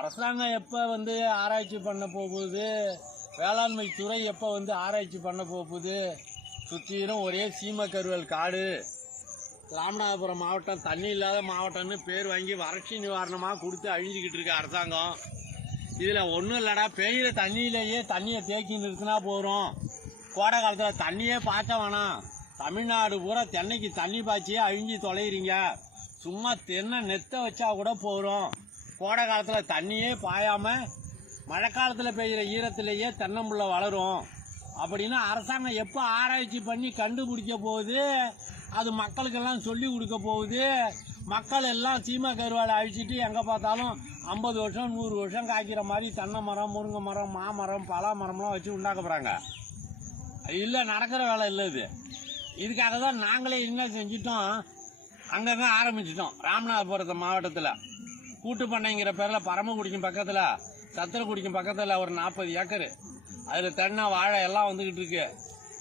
அரசாங்கம் எப்போ ஆராய்ச்சி பண்ண போகுது, வேளாண்மை துறை எப்போ ஆராய்ச்சி பண்ண போகுது? சுற்றிலும் ஒரே சீம கருவல் காடு. ராமநாதபுரம் மாவட்டம் தண்ணி இல்லாத மாவட்டம்னு பேர் வாங்கி வறட்சி நிவாரணமாக கொடுத்து அழிஞ்சிக்கிட்டு இருக்கு அரசாங்கம். இதில் ஒன்றும் இல்லைடா, பெய்கிற தண்ணியிலேயே தண்ணியை தேக்கி நிறுத்தினா போகிறோம். கோடை காலத்தில் தண்ணியே பார்க்க வேணாம். தமிழ்நாடு பூரா தென்னைக்கு தண்ணி பாய்ச்சியே அழிஞ்சி தொலைகிறீங்க. சும்மா தென்னை நெத்தை வச்சா கூட போகிறோம். கோடை காலத்தில் தண்ணியே பாயாமல் மழை காலத்தில் பெய்கிற ஈரத்திலேயே தென்னம்புள்ள வளரும் அப்படின்னு அரசாங்கம் எப்போ ஆராய்ச்சி பண்ணி கண்டுபிடிக்க போகுது? அது மக்களுக்கெல்லாம் சொல்லி கொடுக்க போகுது. மக்கள் எல்லாம் சீமை கருவாடை அழிச்சிட்டு எங்கே பார்த்தாலும் 50 வருஷம் 100 வருஷம் காய்க்கிற மாதிரி தென்னை மரம், முருங்கை மரம், மாமரம், பலா மரம்லாம் வச்சு உண்டாக்க போகிறாங்க. இல்லை, நடக்கிற வேலை இல்லை இது. இதுக்காக தான் நாங்களே என்ன செஞ்சிட்டோம், அங்கங்கே ஆரம்பிச்சிட்டோம். ராமநாதபுரத்து மாவட்டத்தில் கூட்டு பண்ணைங்கிற பேரில் பரமக்குடிக்கும் பக்கத்தில், சத்திரக்குடிக்கும் பக்கத்தில் ஒரு 40 ஏக்கரு. அதில் தென்னை, வாழை எல்லாம் வந்துக்கிட்டு இருக்கு.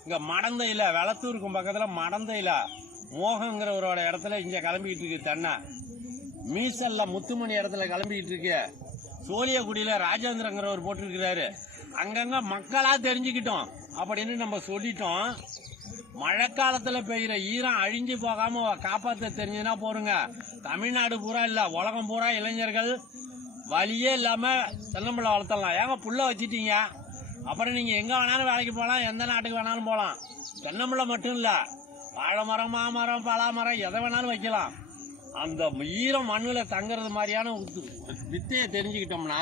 இங்கே மடந்தையில், வெளத்தூருக்கும் பக்கத்தில் மடந்தையில் மோகங்கிறவரோட இடத்துல இங்கே கிளம்பிக்கிட்டு இருக்கு தென்னை. மீசலில் முத்துமணி இடத்துல கிளம்பிக்கிட்டு இருக்கு. சோழியக்குடியில் ராஜேந்திரங்கிறவர் போட்டிருக்கிறாரு. அங்கங்கே மக்களாக தெரிஞ்சுக்கிட்டோம் அப்படின்னு நம்ம சொல்லிட்டோம். மழை காலத்தில் பெய்கிற ஈரம் அழிஞ்சு போகாம காப்பாற்ற தெரிஞ்சுன்னா போருங்க. தமிழ்நாடு பூரா இல்லை, உலகம் பூரா இளைஞர்கள் வழியே இல்லாமல் தென்னம்பிள்ளை வளர்த்தலாம். ஏங்க புள்ள வச்சுட்டீங்க, அப்புறம் நீங்கள் எங்கே வேணாலும் வேலைக்கு போகலாம், எந்த நாட்டுக்கு வேணாலும் போகலாம். தென்னம்பிள்ளை மட்டும் இல்லை, வாழை மரம், மாமரம், பலா மரம் எதை வேணாலும் வைக்கலாம். அந்த ஈரம் மண்ணில் தங்குறது மாதிரியான வித்தையை தெரிஞ்சுக்கிட்டோம்னா,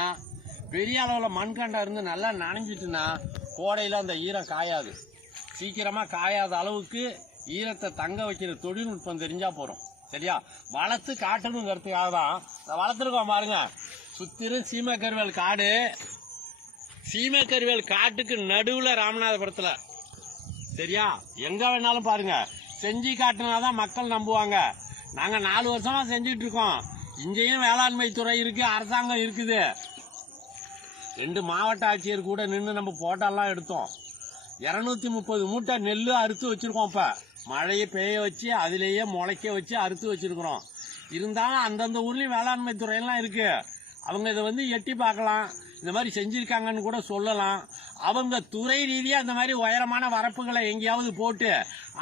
பெரிய அளவில் மண்கண்டை இருந்து நல்லா நனைஞ்சிட்டுன்னா கோடையில் அந்த ஈரம் காயாது. சீக்கிரமாக காயாத அளவுக்கு ஈரத்தை தங்க வைக்கிற தொழில்நுட்பம் தெரிஞ்சால் போகிறோம். சரியா? வளர்த்து காட்டணுங்கிறதுக்காக தான் வளர்த்துருக்கோம் பாருங்க. சுத்திரும் சீமை கருவேல் காடு. சீமை கருவேல் காட்டுக்கு நடுவில் ராமநாதபுரத்தில். சரியா? எங்கே வேணாலும் பாருங்க, செஞ்சு காட்டினாதான் மக்கள் நம்புவாங்க. நாங்கள் 4 வருஷமா செஞ்சுட்டு இருக்கோம். இங்கேயும் வேளாண்மை துறை இருக்கு, அரசாங்கம் இருக்குது. 2 மாவட்ட ஆட்சியர் கூட நின்று நம்ம போட்டோலாம் எடுத்தோம். 230 மூட்டை நெல் அறுத்து வச்சிருக்கோம். இப்போ மழையை பெய்ய வச்சு அதிலேயே முளைக்க வச்சு அறுத்து வச்சிருக்கிறோம். இருந்தாலும் அந்தந்த ஊர்லேயும் வேளாண்மை துறையெல்லாம் இருக்கு. அவங்க இதை எட்டி பார்க்கலாம், இந்த மாதிரி செஞ்சிருக்காங்கன்னு கூட சொல்லலாம். அவங்க துறை ரீதியாக இந்த மாதிரி உயரமான வரப்புகளை எங்கேயாவது போட்டு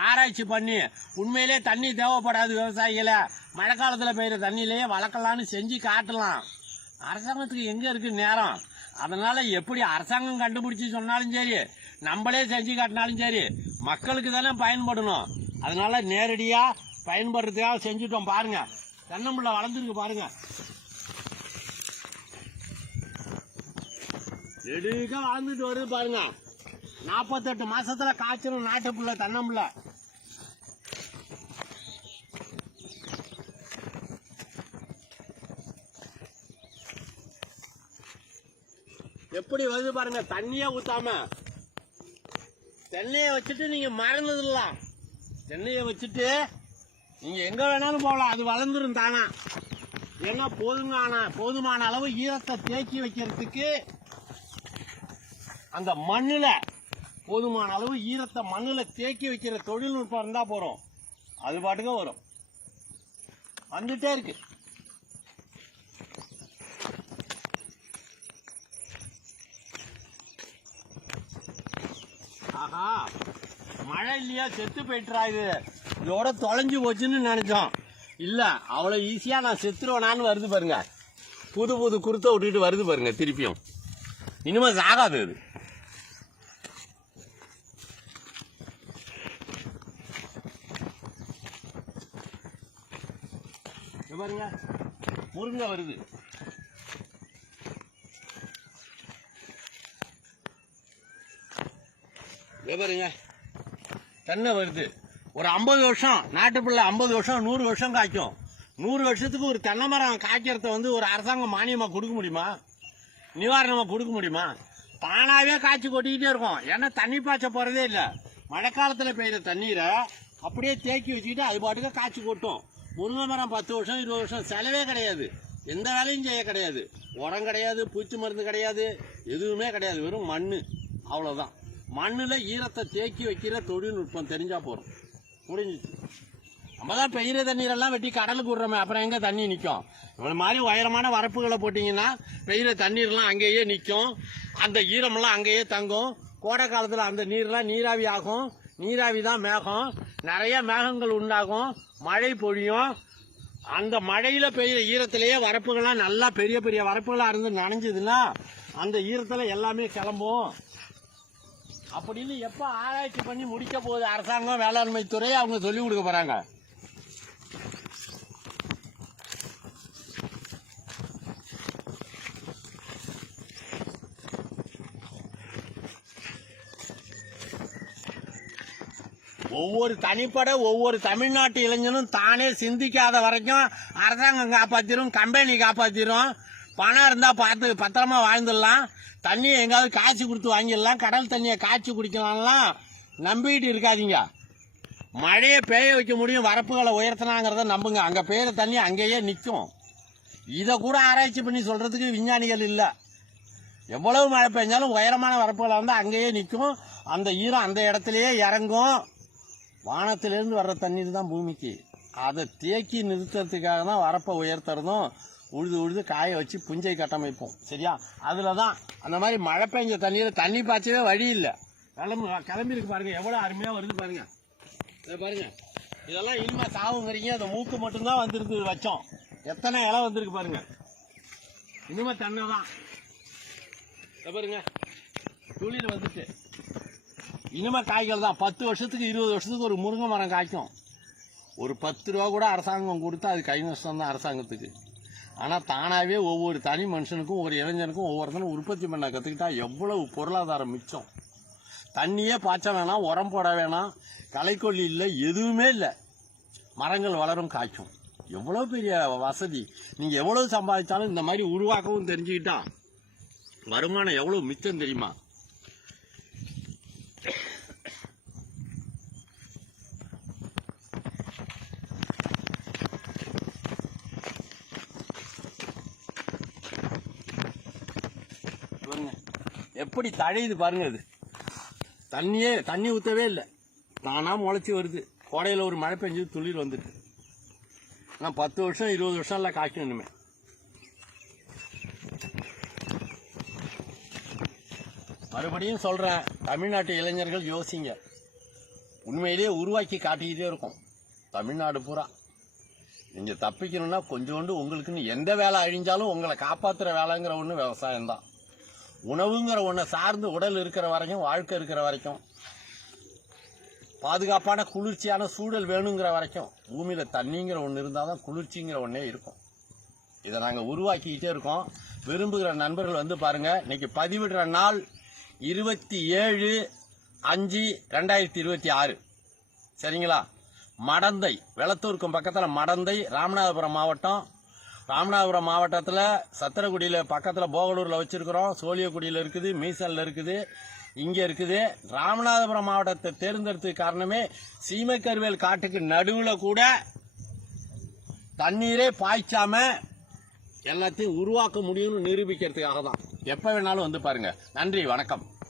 ஆராய்ச்சி பண்ணி உண்மையிலே தண்ணி தேவைப்படாது விவசாயிகளை, மழை காலத்தில் பெய்கிற தண்ணியிலேயே வளர்க்கலான்னு செஞ்சு காட்டலாம். அரசாங்கத்துக்கு எங்கே இருக்கு நேரம்? அதனால எப்படி அரசாங்கம் கண்டுபிடிச்சி சொன்னாலும் சரி, நம்மளே செஞ்சு காட்டினாலும் சரி, மக்களுக்கு தானே பயன்படணும். அதனால நேரடியாக பயன்படுறதுக்காக செஞ்சுட்டோம். பாருங்க, தென்னம்பிள்ளை வளர்ந்துருக்கு பாருங்க. நெடுக வளர்ந்துட்டு வருது பாருங்க. 48 மாசத்துல காய்ச்சலும் நாட்டுப்புள்ள தென்னம்பிள்ளை. எப்படி வருது பாருங்க. தண்ணியே ஊத்தாம தென்னையை வச்சுட்டு நீங்க மறந்துடலாம். தென்னையை வச்சுட்டு நீங்க எங்க வேணாலும் போகலாம், அது வளர்ந்துரும் தானா. ஏன்னா போதுமான அளவு ஈரத்தை தேக்கி வைக்கிறதுக்கு அந்த மண்ணுல போதுமான அளவு ஈரத்தை மண்ணுல தேக்கி வைக்கிற தொழில்நுட்பம் இருந்தா போறோம், அது பாட்டுக்க வரும். வந்துட்டே இருக்கு. ஆஹா, மழை இல்லையா, செத்து போயிட்டுறா. இதோட தொலைஞ்சு போச்சுன்னு நினைச்சோம். இல்ல, அவ்வளவு ஈஸியா நான் செத்துருவேனான்னு வருது பாருங்க. புது குருத்தை விட்டுட்டு வருது பாருங்க. திருப்பியும் இனிமே சாகாது அது. பாருங்க, முருங்கை வருது. பாருங்க, தென்னை வருது. ஒரு 50 வருஷம் நாட்டுப்புள்ள 50 வருஷம் 100 வருஷம் காய்க்கும். 100 வருஷத்துக்கு ஒரு தென்னை மரம் காய்க்கிறத ஒரு அரசாங்கம் மானியமா கொடுக்க முடியுமா? நிவாரணமா கொடுக்க முடியுமா? தானாவே காய்ச்சி கொட்டிக்கிட்டே இருக்கும். ஏன்னா தண்ணி பாய்ச்ச போறதே இல்லை. மழை காலத்தில் பெய்யுற தண்ணீரை அப்படியே தேக்கி வச்சுக்கிட்டு அது பாட்டுக்க காய்ச்சி கொட்டும். முருங்கை மரம் 10 வருஷம் 20 வருஷம் செலவே கிடையாது, எந்த வேலையும் செய்ய கிடையாது. உரம் கிடையாது, பூச்சி மருந்து கிடையாது, எதுவுமே கிடையாது. வெறும் மண், அவ்வளோதான். மண்ணில் ஈரத்தை தேக்கி வைக்கிற தொழில்நுட்பம் தெரிஞ்சா போகிறோம், முடிஞ்சிச்சு. நம்ம தான் பெய்கிற தண்ணீரெல்லாம் வெட்டி கடலுக்கு விடுறோமே, அப்புறம் எங்கே தண்ணி நிற்கும்? இவ்வளோ மாதிரி உயரமான வரப்புகளை போட்டிங்கன்னா பெய்கிற தண்ணீர்லாம் அங்கேயே நிற்கும், அந்த ஈரமெல்லாம் அங்கேயே தங்கும். கோடை காலத்தில் அந்த நீர்லாம் நீராவி ஆகும், நீராவி தான் மேகம், நிறைய மேகங்கள் உண்டாகும், மழை பொழியும். அந்த மழையில் பெய்கிற ஈரத்திலேயே வரப்புகள்லாம் நல்லா பெரிய பெரிய வரப்புகளாக இருந்து நனைஞ்சதுன்னா அந்த ஈரத்தில் எல்லாமே கிளம்பும். அப்படின்னு எப்போ ஆராய்ச்சி பண்ணி முடிக்க போகுது அரசாங்கம், வேளாண்மை துறை அவங்க சொல்லிக் கொடுக்க போகிறாங்க. ஒவ்வொரு தனிப்பட ஒவ்வொரு தமிழ்நாட்டு இளைஞனும் தானே சிந்திக்காத வரைக்கும் அரசாங்கம் காப்பாற்றிடும், கம்பெனி காப்பாற்றிடும். பணம் இருந்தால் பார்த்து பத்திரமா வாழ்ந்துடலாம், தண்ணியை எங்காவது காய்ச்சி கொடுத்து வாங்கிடலாம், கடல் தண்ணியை காய்ச்சி குடிக்கலாம்லாம் நம்பிக்கிட்டு இருக்காதீங்க. மழையை பெய்ய வைக்க முடியும், வரப்புகளை உயர்த்தினாங்கிறத நம்புங்க. அங்கே பெய்கிற தண்ணி அங்கேயே நிற்கும். இதை கூட ஆராய்ச்சி பண்ணி சொல்கிறதுக்கு விஞ்ஞானிகள் இல்லை. எவ்வளவு மழை பெஞ்சாலும் உயரமான வரப்புகளை வந்து அங்கேயே நிற்கும், அந்த ஈரம் அந்த இடத்துலையே இறங்கும். வானத்திலேருந்து வர்ற தண்ணீர் தான் பூமிக்கு. அதை தேக்கி நிறுத்துறதுக்காக தான் வரப்பை உயர்த்துறதும் உழுது உழுது காய வச்சு புஞ்சை கட்டமைப்போம். சரியா? அதில் தான் அந்த மாதிரி மழை பெஞ்ச தண்ணியில் தண்ணி பாய்ச்சவே வழி இல்லை. கிளம்பிருக்கு பாருங்க, எவ்வளோ அருமையாக வருது பாருங்க. இதை பாருங்க, இதெல்லாம் இனிமே சாவுங்கிறீங்க, அந்த மூக்கு மட்டும்தான் வந்துருக்கு வச்சோம். எத்தனை இலை வந்திருக்கு பாருங்க. இனிமே தண்ணி தான். இதை பாருங்க, துளிர் வந்துட்டு இனிமே காய்கள் தான். 10 வருஷத்துக்கு 20 வருஷத்துக்கு ஒரு முருங்கை மரம் காய்க்கும். ஒரு 10 ரூபா கூட அரசாங்கம் கொடுத்தா அது கை நஷ்டம் தான் அரசாங்கத்துக்கு. ஆனால் தானாகவே ஒவ்வொரு தனி மனுஷனுக்கும் ஒரு இளைஞனுக்கும் ஒவ்வொருத்தனும் உற்பத்தி பண்ண கற்றுக்கிட்டா எவ்வளவு பொருளாதாரம் மிச்சம். தண்ணியே பாய்ச்ச வேணாம், உரம் போட வேணாம், களைக்கொல்லி இல்லை, எதுவுமே இல்லை, மரங்கள் வளரும், காய்க்கும். எவ்வளோ பெரிய வசதி. நீங்கள் எவ்வளவு சம்பாதிச்சாலும் இந்த மாதிரி உருவாக்கவும் தெரிஞ்சுக்கிட்டா வருமானம் எவ்வளோ மிச்சம் தெரியுமா? எப்படி தழையுது பாருங்க. அது தண்ணி ஊற்றவே இல்லை, தானா முளைச்சி வருது. கோடையில் ஒரு மழை பெஞ்சது, துளிர் வந்துட்டு. நான் 10 வருஷம் 20 வருஷம் எல்லாம் காய்க்கணுமே. மறுபடியும் சொல்றேன், தமிழ்நாட்டு இளைஞர்கள் யோசிங்க. உண்மையிலேயே உருவாக்கி காட்டிக்கிட்டே இருக்கும் தமிழ்நாடு பூரா. நீங்க தப்பிக்கணும்னா கொஞ்சோண்டு உங்களுக்குன்னு எந்த வேலை அழிஞ்சாலும் உங்களை காப்பாற்றுற வேலைங்கிற ஒன்று விவசாயம் தான். உணவுங்கிற ஒன்றை சார்ந்து உடல் இருக்கிற வரைக்கும், வாழ்க்கை இருக்கிற வரைக்கும், பாதுகாப்பான குளிர்ச்சியான சூழல் வேணுங்கிற வரைக்கும் பூமியில் தண்ணிங்கிற ஒன்று இருந்தால் தான் குளிர்ச்சிங்கிற ஒன்றே இருக்கும். இதை நாங்கள் உருவாக்கிக்கிட்டே இருக்கோம். விரும்புகிற நண்பர்கள் வந்து பாருங்கள். இன்னைக்கு பதிவிடுற நாள் 27/5/2026. சரிங்களா? மடந்தை, வெளத்தூருக்கும் பக்கத்தில் மடந்தை, ராமநாதபுரம் மாவட்டம். ராமநாதபுரம் மாவட்டத்தில் சத்திரக்குடியில் பக்கத்தில் போகலூரில் வச்சுருக்கிறோம், சோழியக்குடியில் இருக்குது, மீசலில் இருக்குது, இங்கே இருக்குது. ராமநாதபுரம் மாவட்டத்தை தேர்ந்தெடுத்ததுக்கு காரணமே சீமைக்கருவேல் காட்டுக்கு நடுவில் கூட தண்ணீரே பாய்ச்சாம எல்லாத்தையும் உருவாக்க முடியும்னு நிரூபிக்கிறதுக்காக தான். எப்போ வேணாலும் வந்து பாருங்கள். நன்றி, வணக்கம்.